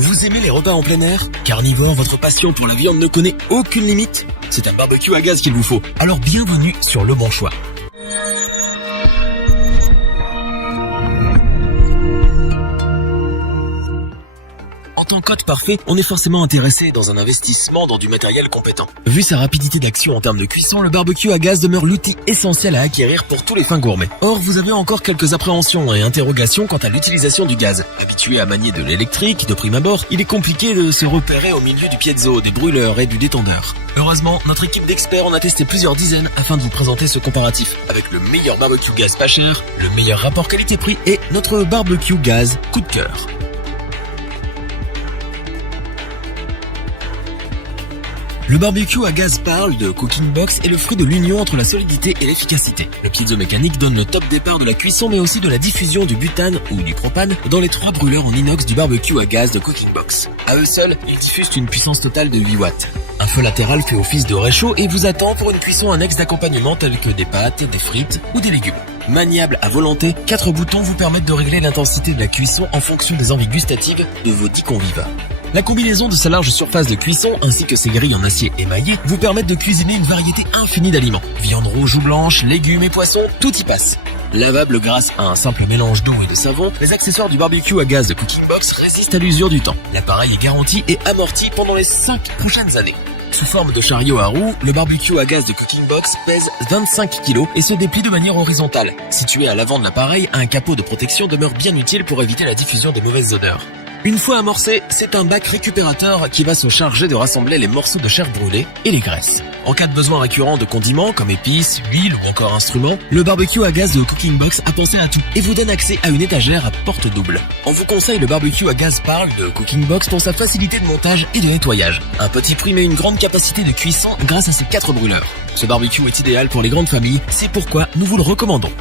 Vous aimez les repas en plein air? Carnivore, votre passion pour la viande ne connaît aucune limite? C'est un barbecue à gaz qu'il vous faut. Alors bienvenue sur Le Bon Choix. En tant qu'hôte parfait, on est forcément intéressé dans un investissement dans du matériel compétent. Vu sa rapidité d'action en termes de cuisson, le barbecue à gaz demeure l'outil essentiel à acquérir pour tous les fins gourmets. Or, vous avez encore quelques appréhensions et interrogations quant à l'utilisation du gaz. Habitué à manier de l'électrique, de prime abord, il est compliqué de se repérer au milieu du piezo, des brûleurs et du détendeur. Heureusement, notre équipe d'experts en a testé plusieurs dizaines afin de vous présenter ce comparatif, avec le meilleur barbecue gaz pas cher, le meilleur rapport qualité-prix et notre barbecue gaz coup de cœur. Le barbecue à gaz Parle de Cooking Box est le fruit de l'union entre la solidité et l'efficacité. Le piezo mécanique donne le top départ de la cuisson mais aussi de la diffusion du butane ou du propane dans les 3 brûleurs en inox du barbecue à gaz de Cooking Box. À eux seuls, ils diffusent une puissance totale de 8 watts. Un feu latéral fait office de réchaud et vous attend pour une cuisson annexe d'accompagnement tels que des pâtes, des frites ou des légumes. Maniable à volonté, 4 boutons vous permettent de régler l'intensité de la cuisson en fonction des envies gustatives de vos 10 convives. La combinaison de sa large surface de cuisson ainsi que ses grilles en acier émaillé vous permettent de cuisiner une variété infinie d'aliments. Viande rouge ou blanche, légumes et poissons, tout y passe. Lavable grâce à un simple mélange d'eau et de savon, les accessoires du barbecue à gaz de Cooking Box résistent à l'usure du temps. L'appareil est garanti et amorti pendant les 5 prochaines années. Sous forme de chariot à roues, le barbecue à gaz de Cooking Box pèse 25 kg et se déplie de manière horizontale. Situé à l'avant de l'appareil, un capot de protection demeure bien utile pour éviter la diffusion des mauvaises odeurs. Une fois amorcé, c'est un bac récupérateur qui va se charger de rassembler les morceaux de chair brûlée et les graisses. En cas de besoin récurrent de condiments comme épices, huile ou encore instruments, le barbecue à gaz de Cooking Box a pensé à tout et vous donne accès à une étagère à porte double. On vous conseille le barbecue à gaz Parle de Cooking Box pour sa facilité de montage et de nettoyage. Un petit prix mais une grande capacité de cuisson grâce à ses 4 brûleurs. Ce barbecue est idéal pour les grandes familles, c'est pourquoi nous vous le recommandons.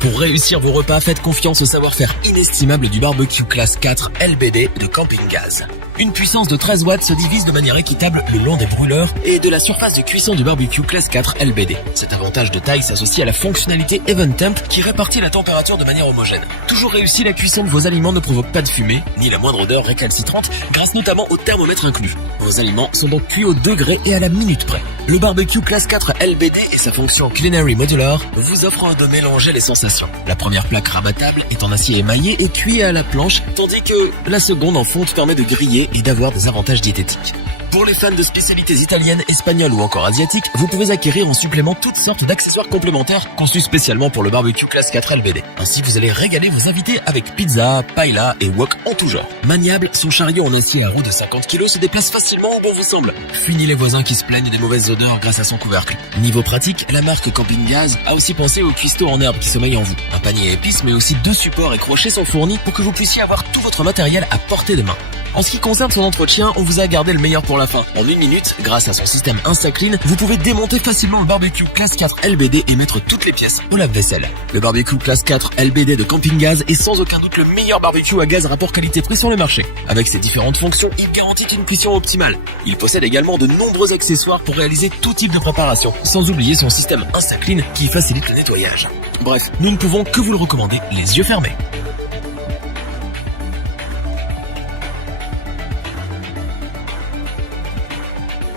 Pour réussir vos repas, faites confiance au savoir-faire inestimable du barbecue classe 4 LBD de Camping Gaz. Une puissance de 13 watts se divise de manière équitable le long des brûleurs et de la surface de cuisson du barbecue classe 4 LBD. Cet avantage de taille s'associe à la fonctionnalité Event Temp qui répartit la température de manière homogène. Toujours réussi, la cuisson de vos aliments ne provoque pas de fumée, ni la moindre odeur récalcitrante, grâce notamment au thermomètre inclus. Vos aliments sont donc cuits au degré et à la minute près. Le barbecue classe 4 LBD et sa fonction Culinary Modular vous offrent de mélanger les sensations. La première plaque rabattable est en acier émaillé et cuit à la planche, tandis que la seconde en fonte permet de griller et d'avoir des avantages diététiques. Pour les fans de spécialités italiennes, espagnoles ou encore asiatiques, vous pouvez acquérir en supplément toutes sortes d'accessoires complémentaires conçus spécialement pour le barbecue classe 4 LBD. Ainsi, vous allez régaler vos invités avec pizza, paella et wok en tout genre. Maniable, son chariot en acier à roues de 50 kg se déplace facilement où bon vous semble. Fini les voisins qui se plaignent des mauvaises odeurs grâce à son couvercle. Niveau pratique, la marque Camping Gaz a aussi pensé au cuistot en herbe qui sommeille en vous. Un panier à épices mais aussi 2 supports et crochets sont fournis pour que vous puissiez avoir tout votre matériel à portée de main. En ce qui concerne son entretien, on vous a gardé le meilleur pour la fin. En 1 minute, grâce à son système InstaClean, vous pouvez démonter facilement le barbecue classe 4 LBD et mettre toutes les pièces au lave-vaisselle. Le barbecue classe 4 LBD de Camping Gaz est sans aucun doute le meilleur barbecue à gaz rapport qualité-prix sur le marché. Avec ses différentes fonctions, il garantit une cuisson optimale. Il possède également de nombreux accessoires pour réaliser tout type de préparation, sans oublier son système InstaClean qui facilite le nettoyage. Bref, nous ne pouvons que vous le recommander les yeux fermés.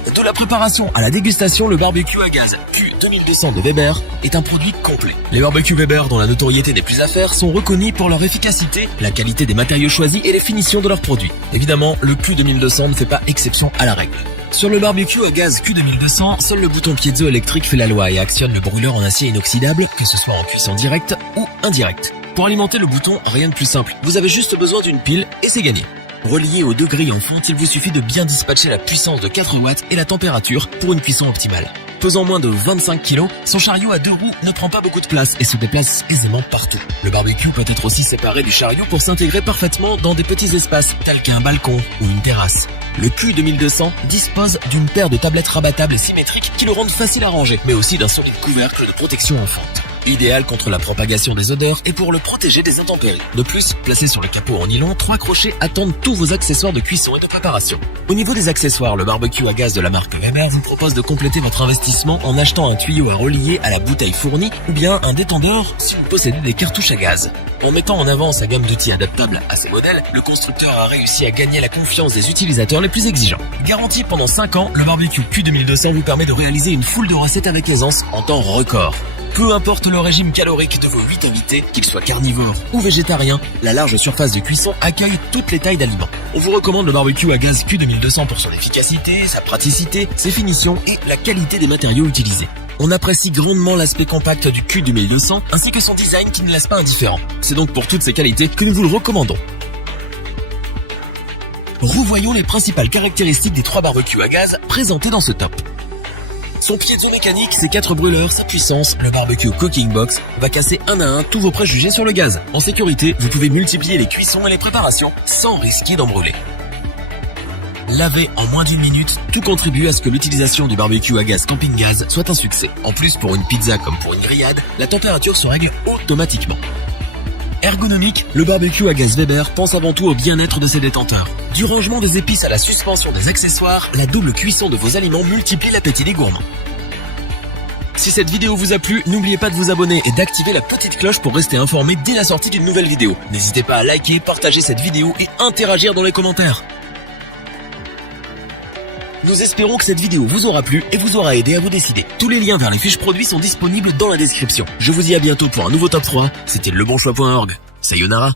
De la préparation à la dégustation, le barbecue à gaz Q2200 de Weber est un produit complet. Les barbecues Weber, dont la notoriété n'est plus à faire, sont reconnus pour leur efficacité, la qualité des matériaux choisis et les finitions de leurs produits. Évidemment, le Q2200 ne fait pas exception à la règle. Sur le barbecue à gaz Q2200, seul le bouton piezo électrique fait la loi et actionne le brûleur en acier inoxydable, que ce soit en cuisson directe ou indirecte. Pour alimenter le bouton, rien de plus simple. Vous avez juste besoin d'une pile et c'est gagné. Relié aux 2 grilles en fonte, il vous suffit de bien dispatcher la puissance de 4 watts et la température pour une cuisson optimale. Pesant moins de 25 kg, son chariot à 2 roues ne prend pas beaucoup de place et se déplace aisément partout. Le barbecue peut être aussi séparé du chariot pour s'intégrer parfaitement dans des petits espaces tels qu'un balcon ou une terrasse. Le Q2200 dispose d'une paire de tablettes rabattables et symétriques qui le rendent facile à ranger, mais aussi d'un solide couvercle de protection en fonte. idéal contre la propagation des odeurs et pour le protéger des intempéries. De plus, placé sur le capot en nylon, 3 crochets attendent tous vos accessoires de cuisson et de préparation. Au niveau des accessoires, le barbecue à gaz de la marque Weber vous propose de compléter votre investissement en achetant un tuyau à relier à la bouteille fournie ou bien un détendeur si vous possédez des cartouches à gaz. En mettant en avant sa gamme d'outils adaptables à ces modèles, le constructeur a réussi à gagner la confiance des utilisateurs les plus exigeants. Garanti pendant 5 ans, le barbecue Q2200 vous permet de réaliser une foule de recettes avec aisance en temps record. Peu importe le régime calorique de vos 8 invités, qu'ils soient carnivores ou végétariens, la large surface de cuisson accueille toutes les tailles d'aliments. On vous recommande le barbecue à gaz Q2200 pour son efficacité, sa praticité, ses finitions et la qualité des matériaux utilisés. On apprécie grandement l'aspect compact du Q2200 ainsi que son design qui ne laisse pas indifférent. C'est donc pour toutes ces qualités que nous vous le recommandons. Revoyons les principales caractéristiques des 3 barbecues à gaz présentés dans ce top. Son piezo mécanique, ses 4 brûleurs, sa puissance, le barbecue cooking box va casser un à un tous vos préjugés sur le gaz. En sécurité, vous pouvez multiplier les cuissons et les préparations sans risquer d'en brûler. Laver en moins d'1 minute, tout contribue à ce que l'utilisation du barbecue à gaz camping gaz soit un succès. En plus, pour une pizza comme pour une grillade, la température se règle automatiquement. Ergonomique, le barbecue à gaz Weber pense avant tout au bien-être de ses détenteurs. Du rangement des épices à la suspension des accessoires, la double cuisson de vos aliments multiplie l'appétit des gourmands. Si cette vidéo vous a plu, n'oubliez pas de vous abonner et d'activer la petite cloche pour rester informé dès la sortie d'une nouvelle vidéo. N'hésitez pas à liker, partager cette vidéo et interagir dans les commentaires. Nous espérons que cette vidéo vous aura plu et vous aura aidé à vous décider. Tous les liens vers les fiches produits sont disponibles dans la description. Je vous dis à bientôt pour un nouveau top 3. C'était lebonchoix.org. Sayonara.